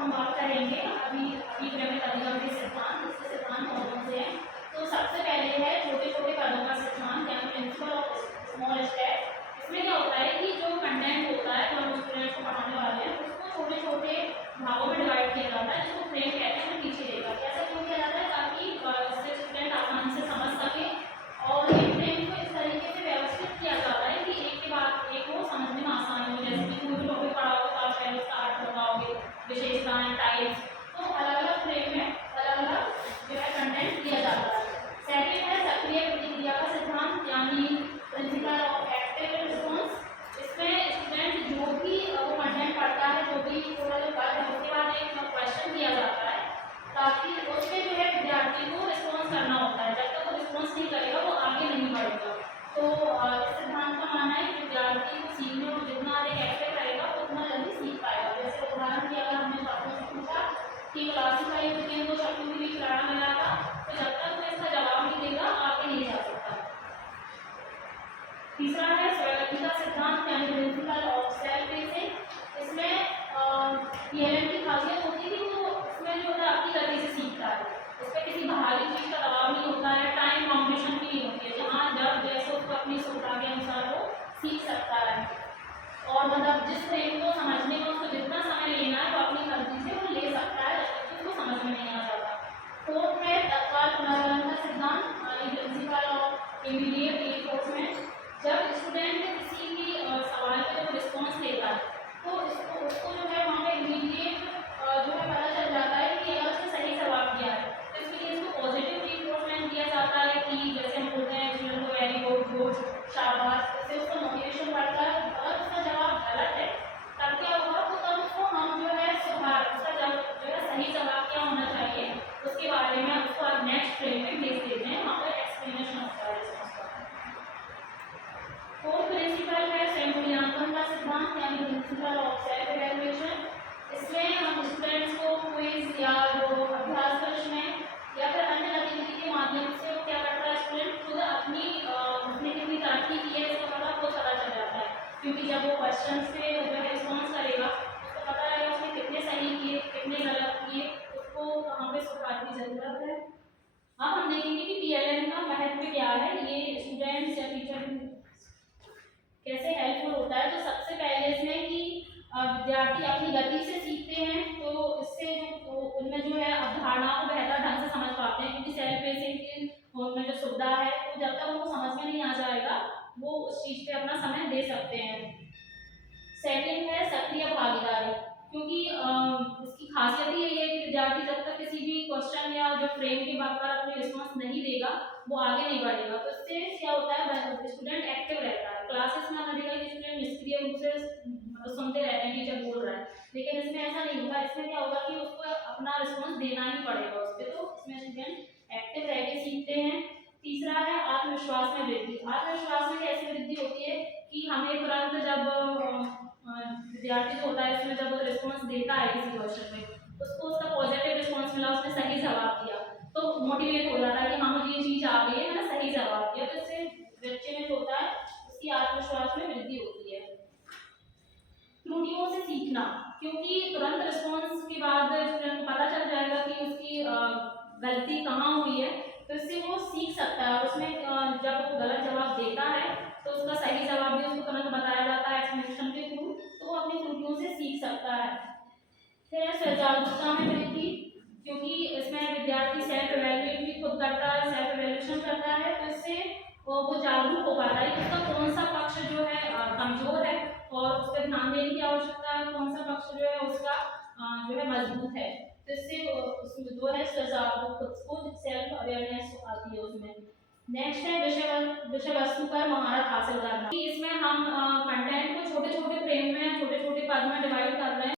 हम बात करेंगे अभी अभिक्रमिक अधिगम के सिद्धांत। इसके सिद्धांत कौन से हैं? तो सबसे पहले है छोटे छोटे कदमों का सिद्धांत यानी प्रिंसिपल ऑफ स्मॉल स्टेप। इसमें क्या होता है कि जो कंटेंट होता है जो हम स्टूडेंट्स को पढ़ाने वाले हैं उसको छोटे छोटे भागों में डिवाइड किया जाता है, जिसको फ्रेम कहते हैं। मैं पीछे देगा कैसे क्यों किया जाता है ताकि इससे स्टूडेंट आसानी से समझ सके। और एक फ्रेम को इस तरीके से व्यवस्थित किया जाता है कि एक के बाद एक वो समझने में आसानी हो। जैसे कि कोई भी टॉपिक पढ़ाओगे तो आप पहले उसका अर्थ लगाओगे, विशेषताएं, टाइप्स, तो अलग अलग फ्रेम में अलग अलग जो है कंटेंट दिया जाता है। सेकंड है सक्रिय प्रतिक्रिया का सिद्धांत यानी प्रिंसिपल ऑफ एक्टिव रिस्पॉन्स। इसमें स्टूडेंट जो भी वो कंटेंट पढ़ता है, जो भी पूरा जो पढ़ है उसके बाद एक क्वेश्चन दिया जाता है ताकि उसमें जो है विद्यार्थी को रिस्पॉन्स करना होता है। जब तक वो रिस्पॉन्स नहीं करेगा वो आगे नहीं बढ़ेगा। तो इस सिद्धांत का मानना है कि विद्यार्थी को सीखने में जितना अधिक एक्टिव रहेगा उतना जल्दी सीख पाएगा। जैसे उदाहरण की अगर हमने छात्रों से पूछा कि क्लासिफाई विज्ञान को शक्ति के बीच लड़ा मिला था, तो जब तक वो इसका जवाब नहीं देगा आगे नहीं जा सकता। तीसरा है स्वयं का सिद्धांत यानी प्रिंसिपल ऑफ सेल्फ बेसिस। इसमें पीएलएम की खासियत होती है कि वो इसमें जो है अपनी गति से सीखता है, उस पर किसी बाहरी चीज का दबाव नहीं होता है, टाइम कॉम्पिटिशन की नहीं होती है, जहाँ जब जैसे उसको अपनी सुविधा के अनुसार वो सीख सकता है। और मतलब जिस फ्रेम को समझने में उसको जितना समय लेना है वो अपनी मर्जी से वो ले सकता है जब तक उसको समझ में नहीं आ जाता। फोर्थ है तत्काल पुनर्गणन का सिद्धांत यानी प्रिंसिपल ऑफ इमीडिएट रिइंफोर्समेंट। जब स्टूडेंट किसी भी सवाल पे जब रिस्पॉन्स देता है तो उसको जो है वहाँ पे इमीडिएट जो है पता चल जाता है कि अगर उसने सही जवाब दिया है तो इसके लिए इसको पॉजिटिव रिइंफोर्समेंट दिया जाता है कि जैसे हम बोलते हैं स्टूडेंट को वेरी गुड, गुड, शाबाश, इससे उसको मोटिवेशन बढ़ता है। अगर उसका जवाब गलत है तब क्या होगा, तो तब उसको हम जो है सुधार उसका जो है सही जवाब क्या होना चाहिए उसके बारे में उसको नेक्स्ट फ्रेम में भेज देते हैं, वहाँ पर एक्सप्लेनेशन होता है रिस्पॉन्स का। फोर्थ प्रिंसिपल है स्वयं मूल्यांकन का सिद्धांत यानी प्रिंसिपल ऑफ सेल्फ इवैल्यूएशन। इसमें हम स्टूडेंट्स को क्विज या जो अभ्यास प्रश्न है या फिर अन्य गतिविधि के माध्यम से वो क्या करता है, स्टूडेंट खुद अपनी उसने कितनी तरक्की की है इसका पता खुद पता चल जाता है, क्योंकि जब वो क्वेश्चन पे जो है रिस्पॉन्स करेगा उसको पता रहेगा उसने कितने सही किए कितने गलत किए, उसको कहाँ पे सुधार की जरूरत है। अब हम देखेंगे कि पीएलएम का महत्व क्या है, ये स्टूडेंट्स या टीचर कैसे हेल्पफुल होता है। तो सबसे पहले इसमें कि विद्यार्थी अपनी गति से सीखते हैं, तो इससे जो उनमें जो है अवधारणाओं को बेहतर ढंग से समझ पाते हैं, क्योंकि सेल्फ बेसिंग की उनमें जो सुविधा है तो जब तक उनको समझ में नहीं आ जाएगा वो उस चीज़ पे अपना समय दे सकते हैं। सेकंड है सक्रिय भागीदारी, क्योंकि इसकी खासियत ही यही है कि विद्यार्थी जब तक किसी भी क्वेश्चन या जो फ्रेम के बात पर अपनी रिस्पॉन्स नहीं देगा वो आगे नहीं बढ़ेगा। तो इससे क्या होता है, स्टूडेंट एक्टिव रहता है। क्लासेस में हमने देखा कि स्टूडेंट निष्क्रिय रूप से सुनते रहते हैं टीचर बोल रहा है, लेकिन इसमें ऐसा नहीं होगा। इसमें क्या होगा कि उसको अपना रिस्पॉन्स देना ही पड़ेगा उस पर, तो इसमें स्टूडेंट एक्टिव रह के सीखते हैं। तीसरा है आत्मविश्वास में वृद्धि। आत्मविश्वास में कैसे वृद्धि होती है कि हमें तुरंत जब विद्यार्थी जो होता है इसमें जब रिस्पॉन्स देता है किसी क्वेश्चन में, उसको उसका पॉजिटिव रिस्पॉन्स मिला, उसने सही जवाब दिया, तो मोटिवेट हो जाता है कि हाँ मुझे ये चीज़ आ गई है, मैंने सही जवाब दिया, तो इससे बच्चे में जो होता है उसकी आत्मविश्वास में वृद्धि होती है। त्रुटियों से सीखना, क्योंकि तुरंत रिस्पॉन्स के बाद स्टूडेंट को पता चल जाएगा कि उसकी गलती कहाँ हुई है, तो इससे वो सीख सकता है। और उसमें जब वो गलत जवाब देता है तो उसका सही जवाब भी उसको तुरंत बताया जाता है एक्सप्लेनेशन के थ्रू, तो वो अपनी त्रुटियों से सीख सकता है। फिर स्वजागरूकता में वृद्धि, क्योंकि इसमें विद्यार्थी सेल्फ इवैल्यूएट भी खुद करता है, सेल्फ इवैल्यूएशन करता है, तो इससे वो जागरूक हो पाता है कि उसका कौन सा पक्ष जो है कमजोर है और उस पर ध्यान देने की आवश्यकता है, कौन सा पक्ष जो है उसका जो है मजबूत है। तो इससे उसमें जो है खुद सेल्फ अवेयरनेस आती है उसमें। नेक्स्ट है विषय वस्तु पर महारत हासिल करना। इसमें हम कंटेंट को छोटे छोटे फ्रेम में छोटे छोटे पद में डिवाइड कर रहे हैं।